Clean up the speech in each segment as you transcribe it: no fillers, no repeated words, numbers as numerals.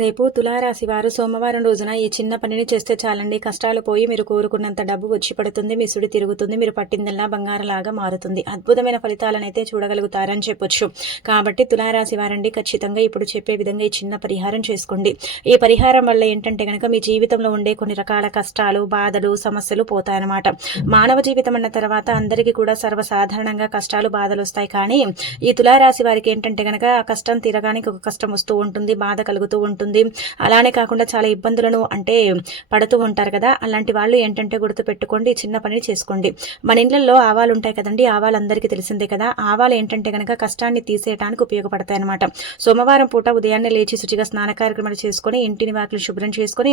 రేపు తులారాశి వారు సోమవారం రోజున ఈ చిన్న పనిని చేస్తే చాలండి. కష్టాలు పోయి మీరు కోరుకున్నంత డబ్బు వచ్చి పడుతుంది. మీ సుడి తిరుగుతుంది. మీరు పట్టిందల్లా బంగారంలాగా మారుతుంది. అద్భుతమైన ఫలితాలనైతే చూడగలుగుతారని చెప్పొచ్చు. కాబట్టి తులారాశి వారండి ఖచ్చితంగా ఇప్పుడు చెప్పే విధంగా ఈ చిన్న పరిహారం చేసుకోండి. ఈ పరిహారం వల్ల ఏంటంటే కనుక మీ జీవితంలో ఉండే కొన్ని రకాల కష్టాలు, బాధలు, సమస్యలు పోతాయన్నమాట. మానవ జీవితం అన్న తర్వాత అందరికీ కూడా సర్వసాధారణంగా కష్టాలు, బాధలు వస్తాయి. కానీ ఈ తులారాశి వారికి ఏంటంటే కనుక ఆ కష్టం తీరగానికి ఒక కష్టం వస్తూ ఉంటుంది, బాధ కలుగుతూ ఉంటుంది. అలానే కాకుండా చాలా ఇబ్బందులను పడుతూ ఉంటారు కదా. అలాంటి వాళ్ళు ఏంటంటే గుర్తు పెట్టుకోండి, చిన్న పని చేసుకోండి. మన ఇళ్లలో ఆవాలు ఉంటాయి కదండి. ఆవాలు అందరికీ తెలిసిందే కదా. ఆవాలు ఏంటంటే కనుక కష్టాన్ని తీసేయడానికి ఉపయోగపడతాయి అనమాట. సోమవారం పూట ఉదయాన్నే లేచి శుచిగా స్నాన కార్యక్రమాలు చేసుకుని ఇంటిని వాకిలి శుభ్రం చేసుకుని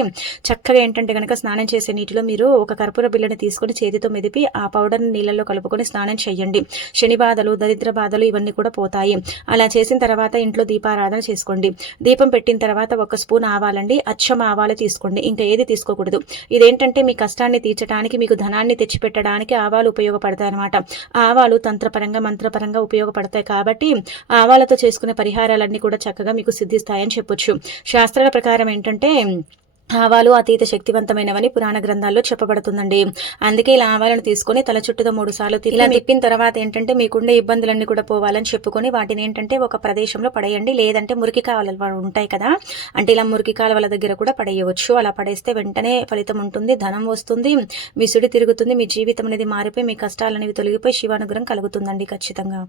చక్కగా ఏంటంటే కనుక స్నానం చేసే నీటిలో మీరు ఒక కర్పూర బిళ్ళని తీసుకుని చేతితో మెదిపి ఆ పౌడర్ని నీళ్ళలో కలుపుకొని స్నానం చేయండి. శని బాధలు, దరిద్ర బాధలు ఇవన్నీ కూడా పోతాయి. అలా చేసిన తర్వాత ఇంట్లో దీపారాధన చేసుకోండి. దీపం పెట్టిన తర్వాత ఒక స్పూన్ ఆవాలండి, అచ్చం ఆవాలు తీసుకోండి. ఇంకా ఏది తీసుకోకూడదు. ఇదేంటంటే మీ కష్టాన్ని తీర్చడానికి, మీకు ధనాన్ని తెచ్చిపెట్టడానికి ఆవాలు ఉపయోగపడతాయి అనమాట. ఆవాలు తంత్రపరంగా, మంత్రపరంగా ఉపయోగపడతాయి. కాబట్టి ఆవాలతో చేసుకునే పరిహారాలన్నీ కూడా చక్కగా మీకు సిద్ధిస్తాయని చెప్పొచ్చు. శాస్త్రాల ప్రకారం ఏంటంటే ఆవాలు అతీత శక్తివంతమైనవని పురాణ గ్రంథాల్లో చెప్పబడుతుందండి. అందుకే ఇలా ఆవాలను తీసుకొని తల చుట్టూతో 3 సార్లు ఇలా తిప్పిన తర్వాత ఏంటంటే మీకుండే ఇబ్బందులన్నీ కూడా పోవాలని చెప్పుకొని వాటిని ఏంటంటే ఒక ప్రదేశంలో పడేయండి. లేదంటే మురికి కాలువలు ఉంటాయి కదా, అంటే ఇలా మురికి కాలువల దగ్గర కూడా పడేయవచ్చు. అలా పడేస్తే వెంటనే ఫలితం ఉంటుంది, ధనం వస్తుంది, మీ సుడి తిరుగుతుంది, మీ జీవితం అనేది మారిపోయి మీ కష్టాలనేవి తొలగిపోయి శివానుగ్రహం కలుగుతుందండి ఖచ్చితంగా.